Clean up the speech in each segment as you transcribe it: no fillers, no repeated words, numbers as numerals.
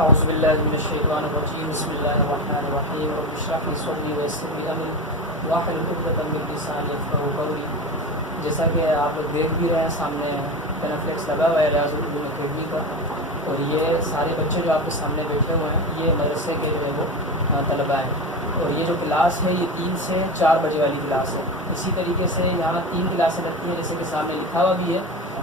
اعوذ باللہ من الشیطان الرجیم بسم اللہ الرحمن الرحیم رب اشرح لی صدری ویسر لی امری واحلل عقدۃ من لسانی یفقہوا قولی۔ جیسا کہ آپ لوگ دیکھ بھی رہے ہیں سامنے پینفلیکس لگا ہوا ہے ریاض العلوم اکیڈمی کا، اور یہ سارے بچے جو آپ کے سامنے بیٹھے ہوئے ہیں یہ مدرسے کے جو ہے وہ طلباء ہیں، اور یہ جو کلاس ہے یہ 3 سے 4 بجے والی کلاس ہے۔ اسی طریقے سے یہاں 3 کلاسیں لگتی ہیں، جیسے کہ سامنے لکھا ہوا بھی ہے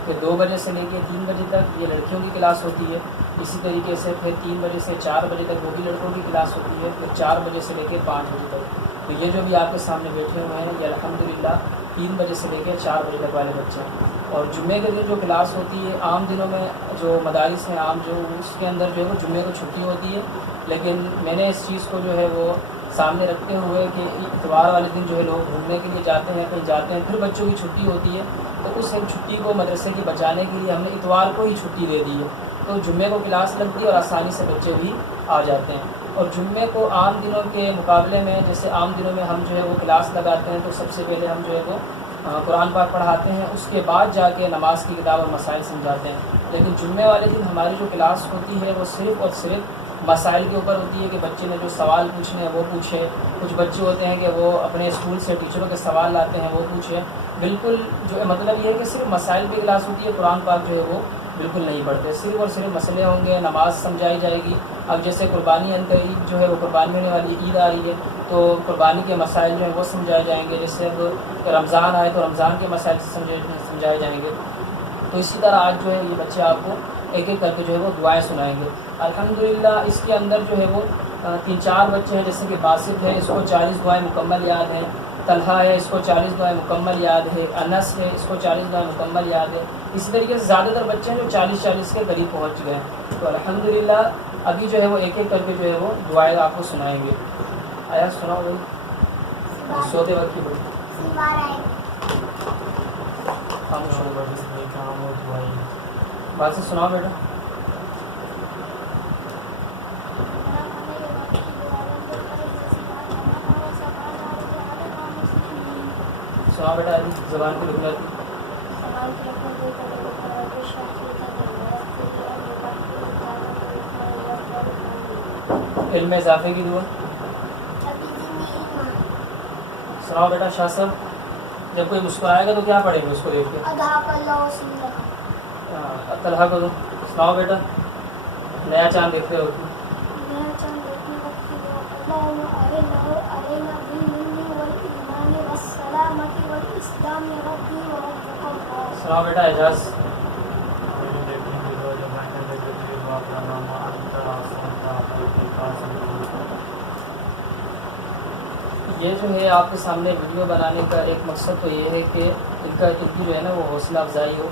کہ 2 بجے سے لے کے 3 بجے تک یہ لڑکیوں کی کلاس ہوتی ہے، اسی طریقے سے پھر 3 بجے سے 4 بجے تک وہ بھی لڑکوں کی کلاس ہوتی ہے، پھر 4 بجے سے لے کے 5 بجے تک۔ تو یہ جو بھی آپ کے سامنے بیٹھے ہوئے ہیں یہ الحمدللہ 3 بجے سے لے کے 4 بجے تک والے بچے ہیں۔ اور جمعے کے دن جو کلاس ہوتی ہے، عام دنوں میں جو مدارس ہیں عام جو اس کے اندر جو ہے وہ جمعے کو چھٹی ہوتی ہے، لیکن میں نے اس چیز کو جو ہے وہ سامنے رکھتے ہوئے کہ اتوار والے دن جو ہے لوگ گھومنے کے لیے جاتے ہیں، کہیں جاتے ہیں، پھر بچوں کی چھٹی ہوتی ہے، تو اس ایک چھٹی کو مدرسے کی بچانے کے لیے ہم نے اتوار کو ہی چھٹی دے دی ہے، تو جمعے کو کلاس لگتی ہے اور آسانی سے بچے بھی آ جاتے ہیں۔ اور جمعے کو عام دنوں کے مقابلے میں، جیسے عام دنوں میں ہم جو ہے وہ کلاس لگاتے ہیں تو سب سے پہلے ہم جو ہے وہ قرآن پاک پڑھاتے ہیں، اس کے بعد جا کے نماز کی کتاب اور مسائل سمجھاتے ہیں، لیکن جمعے والے دن ہماری جو کلاس ہوتی ہے وہ صرف اور صرف مسائل کے اوپر ہوتی ہے کہ بچے نے جو سوال پوچھنے ہیں وہ پوچھے۔ کچھ بچے ہوتے ہیں کہ وہ اپنے اسکول سے ٹیچروں کے سوال لاتے ہیں وہ پوچھے، بالکل جو ہے مطلب یہ ہے کہ صرف مسائل پہ کلاس ہوتی ہے، قرآن پاک جو ہے وہ بالکل نہیں پڑھتے، صرف اور صرف مسئلے ہوں گے، نماز سمجھائی جائے گی۔ اب جیسے قربانی عنقریب جو ہے وہ قربانی ہونے والی عید آ رہی ہے، تو قربانی کے مسائل جو ہیں وہ سمجھائے جائیں گے، جیسے اب رمضان آئے تو رمضان کے مسائل سمجھائے جائیں گے۔ تو اسی طرح آج جو ہے یہ بچے آپ کو ایک ایک کر کے جو ہے وہ دعائیں سنائیں گے۔ الحمدللہ اس کے اندر جو ہے وہ 3-4 بچے ہیں، جیسے کہ باسط ہے، اس کو 40 دعائیں مکمل یاد ہیں، طلحہ ہے، اس کو 40 دعائیں مکمل یاد ہے، انس ہے، اس کو 40 دعائیں مکمل یاد ہے۔ اسی طریقے سے زیادہ تر بچے ہیں جو 40 کے قریب پہنچ گئے ہیں۔ تو الحمدللہ ابھی جو ہے وہ ایک ایک کر کے جو ہے وہ دعائیں آپ کو سنائیں گے۔ آیا سنا ہوگا سوتے وقت کی بڑی خاموش ہو بات سے سناؤ بیٹا۔ سناؤ بیٹا، علی زبان کی لغت علم اضافے کی دعا سناؤ بیٹا۔ شاہ صاحب، جب کوئی مسکرائے گا تو کیا پڑھیں گے اس کو دیکھ کے؟ طلحہ کو سناؤ بیٹا، نیا چاند دیکھتے ہو؟ سناؤ بیٹا اعجاز۔ یہ جو ہے آپ کے سامنے ویڈیو بنانے کا ایک مقصد تو یہ ہے کہ ان کی جو ہے نا وہ حوصلہ افزائی ہو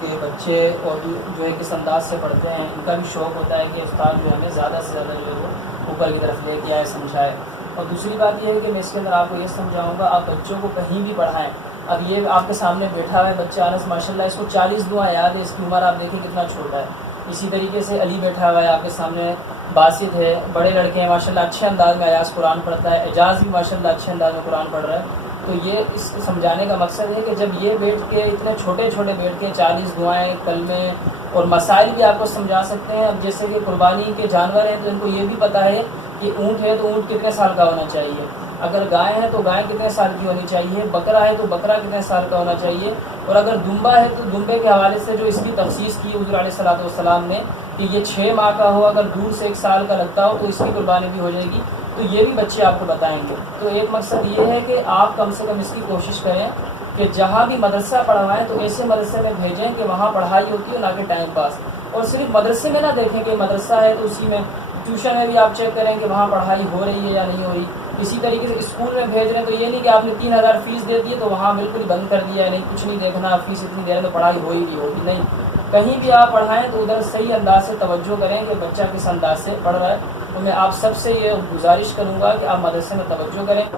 کہ بچے اور جو ہے کس انداز سے پڑھتے ہیں، ان کا بھی شوق ہوتا ہے کہ استاد جو ہمیں زیادہ سے زیادہ جو ہے وہ اوپر کی طرف لے کے آئے، سمجھائے۔ اور دوسری بات یہ ہے کہ میں اس کے اندر آپ کو یہ سمجھاؤں گا، آپ بچوں کو کہیں بھی پڑھائیں۔ اب یہ آپ کے سامنے بیٹھا ہوا ہے بچہ انس، ماشاء اللہ اس کو 40 دعائیں یاد ہے، اس کی عمر آپ دیکھیں کتنا چھوٹا ہے۔ اسی طریقے سے علی بیٹھا ہوا ہے آپ کے سامنے، باسط ہے، بڑے لڑکے ہیں ماشاء اللہ، اچھے انداز میں ایاز قرآن پڑھتا ہے، اعجاز بھی ماشاء اللہ اچھے انداز میں قرآن پڑھ رہا ہے۔ تو یہ اس کو سمجھانے کا مقصد ہے کہ جب یہ بیٹھ کے اتنے چھوٹے بیٹھ کے 40 دعائیں، کلمے اور مسائل بھی آپ کو سمجھا سکتے ہیں۔ اب جیسے کہ قربانی کے جانور ہیں تو ان کو یہ بھی پتہ ہے کہ اونٹ ہے تو اونٹ کتنے سال کا ہونا چاہیے، اگر گائے ہے تو گائے کتنے سال کی ہونی چاہیے، بکرا ہے تو بکرا کتنے سال کا ہونا چاہیے، اور اگر دمبا ہے تو دمبے کے حوالے سے جو اس کی تخصیص کی حضور علیہ الصلوۃ والسلام نے کہ یہ 6 ماہ کا ہو، اگر دور سے 1 سال کا لگتا ہو تو اس کی قربانی بھی ہو جائے گی، تو یہ بھی بچے آپ کو بتائیں گے۔ تو ایک مقصد یہ ہے کہ آپ کم سے کم اس کی کوشش کریں کہ جہاں بھی مدرسہ پڑھوائیں تو ایسے مدرسے میں بھیجیں کہ وہاں پڑھائی ہوتی ہے، نہ کہ ٹائم پاس۔ اور صرف مدرسے میں نہ دیکھیں کہ مدرسہ ہے تو اسی میں، ٹیوشن میں بھی آپ چیک کریں کہ وہاں پڑھائی ہو رہی ہے یا نہیں ہو رہی۔ اسی طریقے سے اسکول میں بھیج رہے ہیں تو یہ نہیں کہ آپ نے 3000 فیس دے دی ہے تو وہاں بالکل بند کر دیا ہے، نہیں کچھ نہیں دیکھنا، فیس اتنی دے رہے تو پڑھائی ہو ہی نہیں ہوگی، نہیں، کہیں بھی آپ پڑھائیں تو ادھر صحیح انداز سے توجہ کریں کہ بچہ کس انداز سے پڑھ رہا ہے۔ تو میں آپ سب سے یہ گزارش کروں گا کہ آپ مدرسے میں توجہ کریں۔